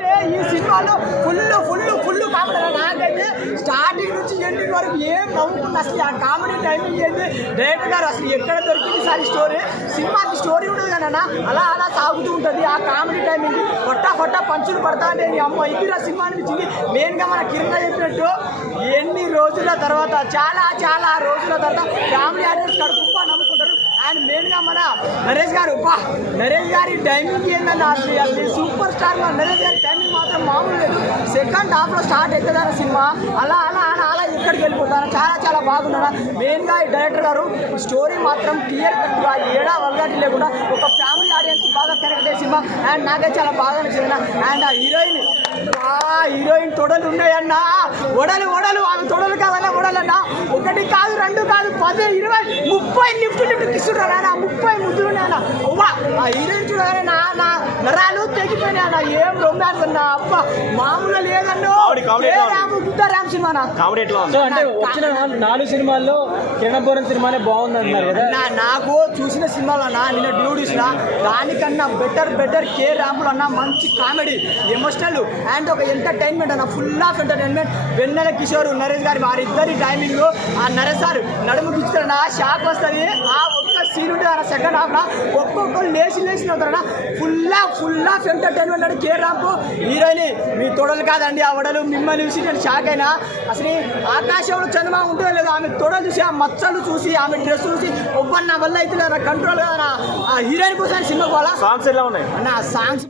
ఈ సినిమాలో full comedy. నాకైతే స్టార్టింగ్ నుంచి ఎండింగ్ వరకు ఏం నవ్వుకుంది. అసలు ఆ కామెడీ టైమింగ్ ఏంటి, డైరెక్టర్ గారు అసలు ఎక్కడ దొరికింది సార్ ఈ స్టోరీ. సినిమాకి స్టోరీ ఉండదు కానీ అలా సాగుతూ ఉంటుంది. ఆ కామెడీ టైమింగ్ ఫట్టా పంచులు పడతా అంటే అమ్మ ఇదిరా సినిమా అనిపించింది. మెయిన్గా మన కిరణ్ చెప్పినట్టు ఎన్ని రోజుల తర్వాత చాలా రోజుల తర్వాత ఫ్యామిలీ ఆడియన్స్ కడుపు నమ్ముకుంటారు. అండ్ మెయిన్గా మన నరేష్ గారి టైమింగ్ ఏంటన్నా అసలు సూపర్ స్టార్. నరేష్ గారి టైమింగ్ మాత్రం మామూలు లేదు. సెకండ్ హాఫ్లో స్టార్ట్ అవుతుందన్న సినిమా అలా ఎక్కడికి వెళ్ళిపోతాను. చాలా బాగున్నాడు. మెయిన్గా ఈ డైరెక్టర్ గారు స్టోరీ మాత్రం క్లియర్ కట్గా ఏడా వల్గాటి లేకుండా ఒక ఫ్యామిలీ ఆడియన్స్ బాగా కనెక్ట్ అయ్యే సినిమా. అండ్ నాకే చాలా బాగా నచ్చింది. అండ్ ఆ హీరోయిన్ తొడలు ఉన్నాయన్నా, వడలు ఆమె తొడలు కాదన్నా వడలన్నా. 1 కాదు 2 కాదు 10 20 30 లిఫ్ట్ ఇస్తున్నారా. 30 ముద్దులు ఉన్నాయన్నా. అవ్వా ఆ హీరోయిన్ చూడగానే నా నరాలు తెగిపోయినా అన్న. ఏం రొమాన్స్ అన్నా, అబ్బ మామూలుగా లేదన్నా. రామ్ సినిమా అంటే వచ్చిన 4 సినిమాల్లో కిరణపురం సినిమానే బాగుంది అంటున్నారు కదా. నాకు చూసిన సినిమాలు అన్న నిన్న డ్యూడ్ ఇచ్చిన దానికన్నా బెటర్ కే రాములు అన్న. మంచి కామెడీ, ఎమోషనల్ అండ్ ఒక ఎంటర్టైన్మెంట్ అన్న. Full of entertainment. Vennela Kishore Naresh గారి వారిద్దరి టైమింగ్. ఆ నరేష్ సార్ నడుముకి ఇస్తారన్న, షాక్ వస్తుంది. ఆ ఒక్క సీన్ ఉంటుంది అన్న సెకండ్ హాఫ్లో. ఒక్కొక్కరు లేచి అవుతారన్న. ఫుల్ ఆఫ్ ఎంటర్టైన్మెంట్ అంటే కే రాంపు. హీరోయిన్ మీ తొడలు కాదండి ఆ వడలు, మిమ్మల్ని చూసి నేను షాక్ అయినా. అసలు ఆకాశంలో చంద్రమా ఉంటుందో లేదో ఆమె తొడలు చూసి, ఆ మచ్చలు చూసి, ఆమె డ్రెస్ చూసి ఒవ్వన్న వల్ల అయితే కంట్రోల్ కదా. ఆ హీరోయిన్ కోసం సినిమా పోవాలా. సాంగ్స్ ఎలా ఉన్నాయి అన్న? సాంగ్స్